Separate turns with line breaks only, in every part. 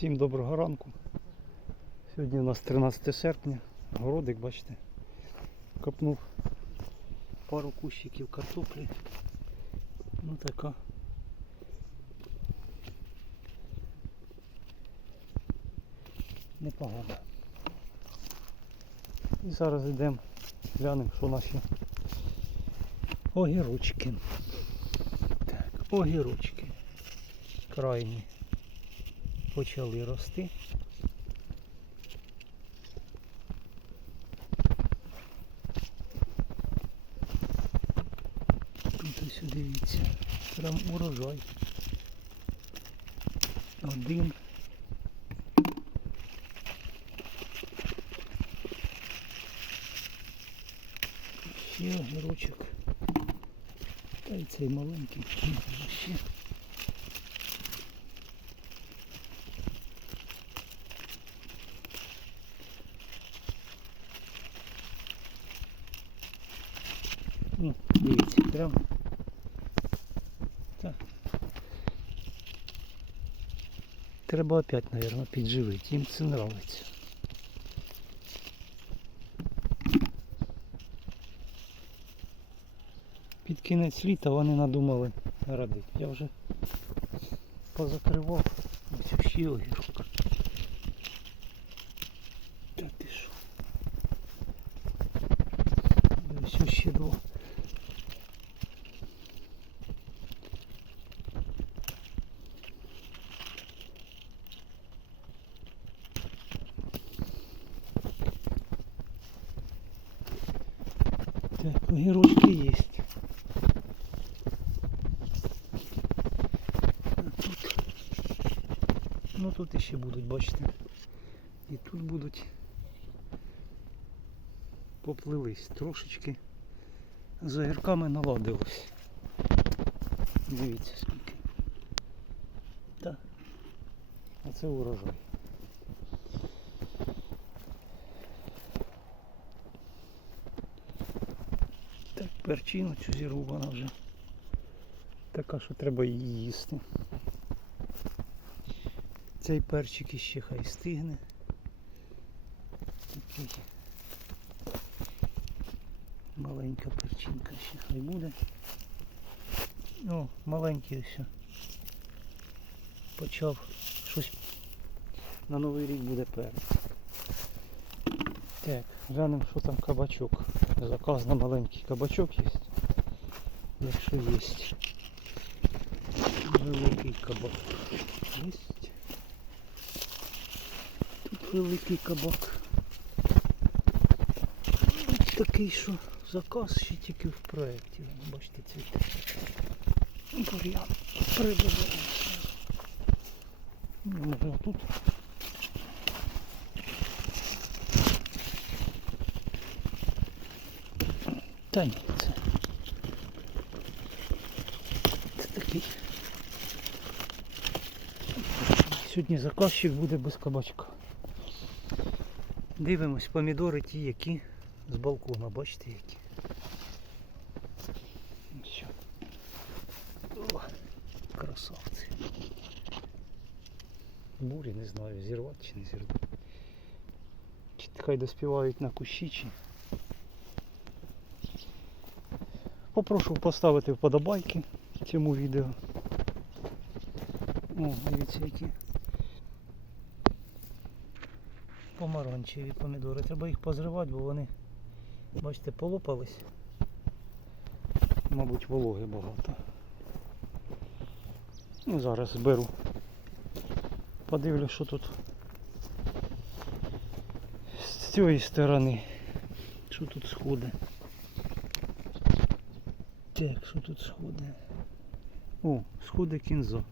Всім доброго ранку. Сьогодні у нас 13 серпня. Городик, бачите, копнув пару кущиків картоплі. Ну така. Непогано. І зараз йдемо, глянемо, що наші огірочки. Так, огірочки. Крайні почали рости. Тут ось дивіться, прям урожай. Один. Ще огірочок. Та й цей маленький. Ще. Ну, дивіться, прям. Так. Треба опять, наверное, підживити. Їм це нравиться. Під кінець літа вони надумали радити. Я вже позакривав. Ось ще огірок. Та ти що? Ось ще два. Так, огірочки є. Тут, ну тут іще будуть, бачите. І тут будуть поплились трошечки. З огірками наладилось. Дивіться скільки. Так. А це урожай. Так, перчину цю зірву вона вже така, що треба її їсти. Цей перчик іще хай стигне. Такий маленька перчинка ще хай буде. О, маленький ось. Почав щось на новий рік буде перець. Так, глянемо, що там кабачок. Заказ на маленький кабачок є. Якщо є. Великий кабак. Є. Тут великий кабак. Ось такий, що заказ ще тільки в проєкті. Бачите, цвіте. Бур'ян. Ну, може тут. Та це. Це такий. Сьогодні заказчик буде без кабачка. Дивимось помідори ті, які з балкона, бачите які. Все. О, красавці. Бурі не знаю, зірвати чи не зірвати. Чи хай доспівають на кущі, чи. Попрошу поставити вподобайки цьому відео. О, дивіться які. Помаранчеві помідори. Треба їх позривати, бо вони, бачите, полопались. Мабуть, вологи багато. Ну, зараз зберу. Подивлюсь, що тут з цієї сторони. Що тут сходить. Так, що тут сходи? О, сходи кінзо.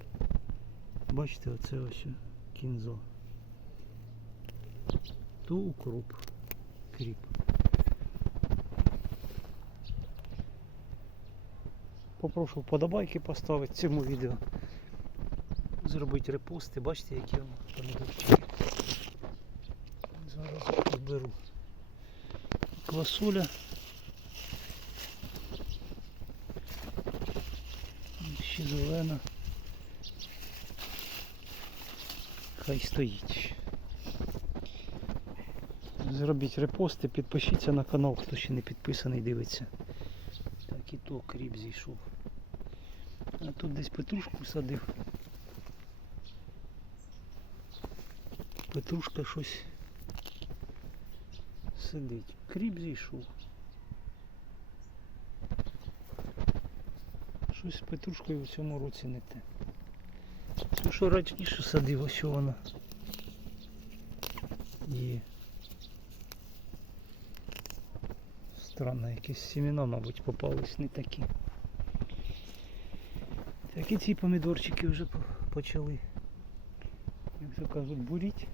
Бачите, оце ось кінзо. То укроп. Кріп. Попрошу вподобайки поставити цьому відео. Зробити репости, бачите, які воно помідорчики. Зараз зберу. Квасоля. Ще зелена. хай стоїть. Зробіть репости, підпишіться на канал, хто ще не підписаний, дивиться. Так і то кріп зійшов. А тут десь петрушку садив. Петрушка щось сидить. Кріп зійшов. Щось з петрушкою в цьому році не те. Цю що раніше садив, ось вона. Є. Странно, якісь сімена, мабуть, попались не такі. Так і ці помідорчики вже почали, як то кажуть, буріть.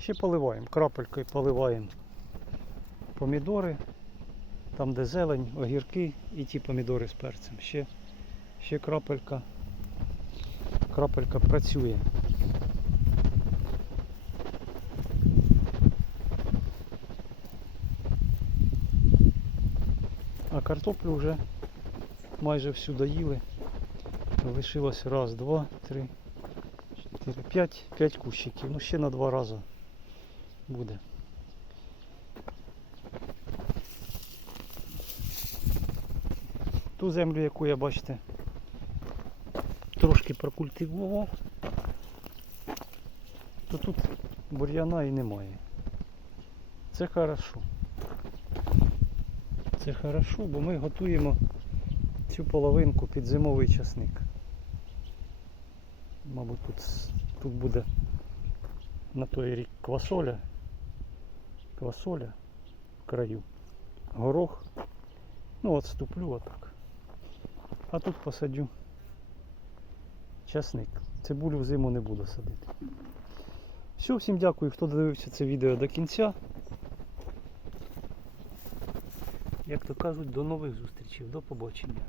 Ще поливаємо, крапелькою поливаємо помідори, там де зелень, огірки і ті помідори з перцем. Ще, ще крапелька, крапелька працює. А картоплю вже майже всю доїли. Лишилось раз, два, три, чотири, п'ять, п'ять кущиків. Ну ще на два рази буде. Ту землю, яку я бачите, трошки прокультивував, то тут бур'яна і немає. Це хорошо. Це хорошо, бо ми готуємо цю половинку під зимовий часник. Мабуть, тут, тут буде на той рік квасоля. Квасоля в краю. Горох. Ну от ступлю отак. А тут посадю часник. Цибулю в зиму не буду садити. Все, всім дякую, хто дивився це відео до кінця. Як то кажуть, до нових зустрічей, до побачення.